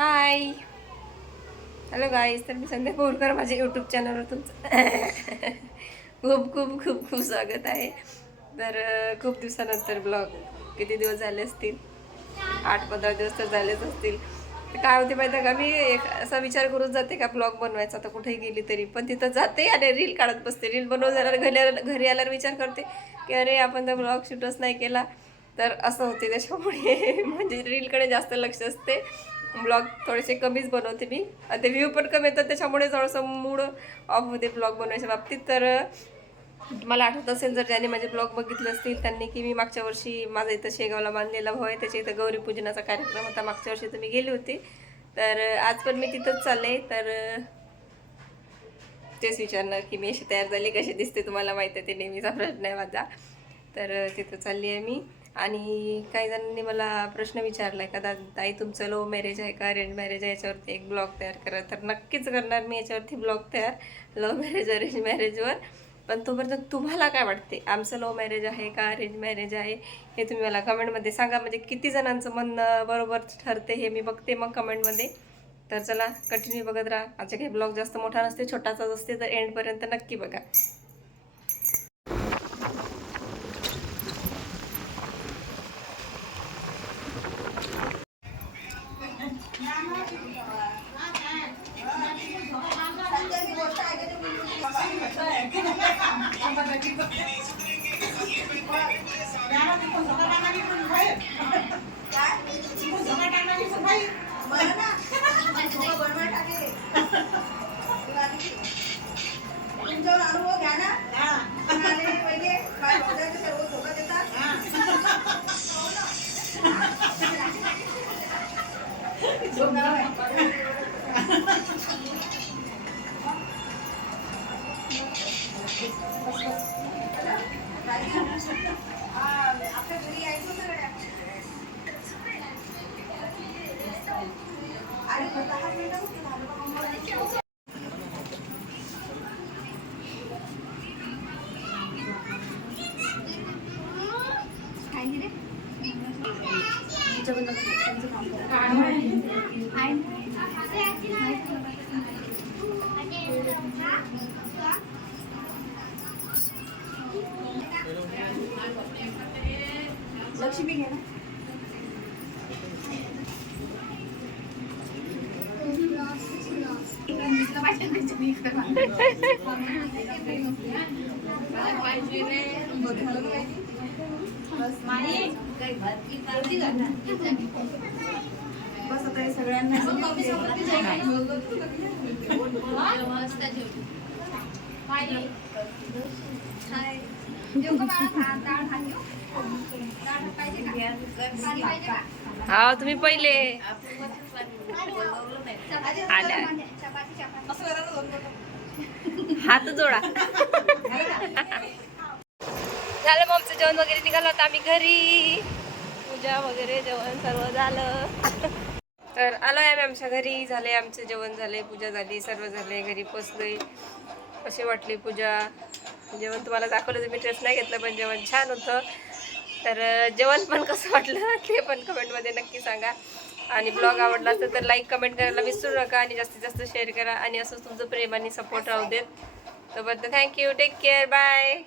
Hi hello guys. तर मी संध्या बोरकर, माझ्या YouTube चॅनलवर तुमचं खूप खूप खूप खूप स्वागत आहे. तर खूप दिवसानंतर ब्लॉग, किती दिवस झाले असतील, 8-15 दिवस तर झालेच असतील. तर काय होते माहिती आहे का, मी एक असा विचार करून जाते का ब्लॉग बनवायचा, तर कुठेही गेली तरी पण तिथं जाते आणि रील काढत बसते. रील बनवून झाल्यावर घरी आल्यावर विचार करते की अरे आपण तर ब्लॉग शूटच नाही केला. तर असं होते त्याच्यामुळे म्हणजे रीलकडे जास्त लक्ष असते. ब्लॉग थोडेसे कमीच बनवते मी. ते व्ह्यू पण कमी येतात, त्याच्यामुळे थोडंसं मूड ऑफ होते ब्लॉग बनवायच्या बाबतीत. तर मला आठवत असेल, जर ज्यांनी माझे ब्लॉग बघितले असतील त्यांनी, की मी मागच्या वर्षी माझा इथं शेगावला बांधलेला भाऊ आहे, त्याच्या इथं गौरीपूजनाचा कार्यक्रम होता. मागच्या वर्षी तुम्ही गेली होती. तर आज पण मी तिथंच चालले. तर तेच विचारणार की मी अशी तयार झाली, कशी दिसते, तुम्हाला माहीत आहे ते नेहमीचा प्रश्न आहे माझा. तर तिथं चालली आहे मी. आणि काही जणांनी मला प्रश्न विचारला आहे का, ताई तुमचं लव्ह मॅरेज आहे का अरेंज मॅरेज आहे, याच्यावरती एक ब्लॉग तयार करा. तर नक्कीच करणार मी याच्यावरती ब्लॉग तयार, लव्ह मॅरेज अरेंज मॅरेजवर. पण तोपर्यंत तुम्हाला काय वाटते, आमचं लव्ह मॅरेज आहे का अरेंज मॅरेज आहे, हे तुम्ही मला कमेंटमध्ये सांगा. म्हणजे किती जणांचं म्हणणं बरोबर ठरते हे मी बघते मग कमेंटमध्ये. तर चला कंटिन्यू बघत राहा. आमचे काही ब्लॉग जास्त मोठा नसते, छोटासाच असते, तर एंडपर्यंत नक्की बघा. तुमच्यावर अनुभव घ्या ना. पहिले सर्व धोका देतात. आपल्या घरी यायचं होतं गड्या. आणि 10 मिनिटं होते झालं. लक्ष्मी घे ना. बस आता सगळ्यांना हा तुम्ही पहिले आल्या, हात जोडा. झालं मग आमचं जेवण वगैरे निघालं होतं, आम्ही घरी. पूजा वगैरे जेवण सर्व झालं. तर आलोय आम्ही आमच्या घरी. झाले आमचं जेवण, झाले पूजा झाली, सर्व झाले, घरी पोचलोय. कशी वाटली पूजा, जेवण तुम्हाला दाखवलं. तुम्ही टेस्ट नाही घेतलं, पण जेवण छान होतं. तर जेवण पण कसं वाटलं ते पण कमेंटमध्ये नक्की सांगा. आणि ब्लॉग आवडला असेल तर लाईक कमेंट करायला विसरू नका, आणि जास्तीत जास्त शेअर करा. आणि असंच तुमचं प्रेम आणि सपोर्ट राहू देत. तोपर्यंत थँक्यू, टेक केअर, बाय.